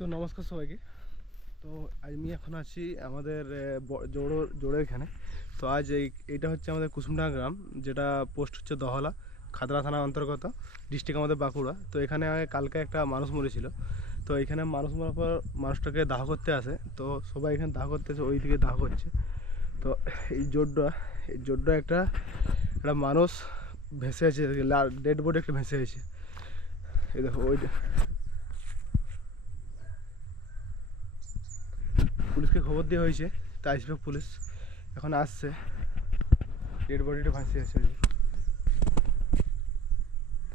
তো নমস্কার সবাইকে। তো আমি এখন আছি আমাদের জোড়ের এখানে। তো আজ এইটা হচ্ছে আমাদের কুসুমডাঙ্গা গ্রাম, যেটা পোস্ট হচ্ছে দহলা, খাতড়া থানার অন্তর্গত, ডিস্ট্রিক্ট আমাদের বাঁকুড়া। তো এখানে কালকে একটা মানুষ মরেছিল। তো এখানে মানুষ মরার পর মানুষটাকে দাহ করতে আসে। তো সবাই এখানে দাহ করতেছে, ওই দিকে দাহ করছে। তো এই জোরটা একটা একটা মানুষ ভেসে আছে, ডেড বডি একটা ভেসে আছে। এই দেখো ওই পুলিশকে খবর দেওয়া হয়েছে, তাই আসবে পুলিশ এখন আসছে। ডেড বডিটা ভাসে আছে,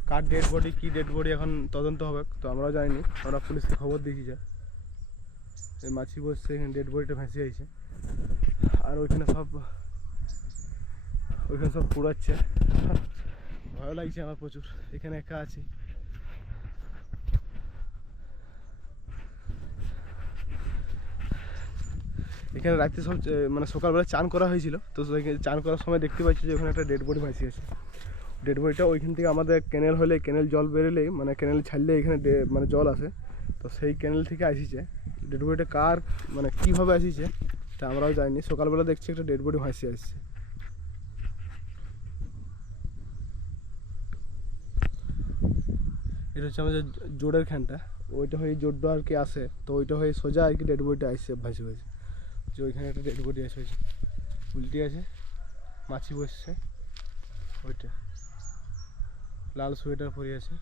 কার ডেড বডি কী ডেড বডি এখন তদন্ত হবে, তো আমরাও জানিনি। আমরা পুলিশকে খবর দিয়েছি যা এই মাছি বসছে, এখানে ডেড বডিটা ভেসে আছে। আর ওইখানে সব পুড়াচ্ছে। ভয় লাগছে আমার প্রচুর, এখানে একা আছি। এখানে রাত্রে সব মানে সকালবেলা চান করা হয়েছিল, তো চান করার সময় দেখতে পাচ্ছি যে ওখানে একটা ডেড বডি ভাসি আছে। ডেড বডিটা ওইখান থেকে আমাদের ক্যানেল হলে, ক্যানেল জল বেরোলেই মানে ক্যানেল ছাড়লে এখানে মানে জল আসে, তো সেই ক্যানেল থেকে আসিছে। ডেড বডিটা কার মানে কীভাবে আসিছে তা আমরাও জানি। সকালবেলা দেখছি একটা ডেড বডি ভাসি আসছে। এটা হচ্ছে আমাদের জোড়ের খানটা, ওইটা হয়ে জোরটা আর কি আসে, তো ওইটা হয়ে সোজা আর কি ডেড বডিটা আসছে ভাসি ভাসি। যে ওইখানে একটা ডেড বডি আছে, উল্টি আছে, মাছি বসছে, ওইটা লাল সোয়েটার পরে আছে।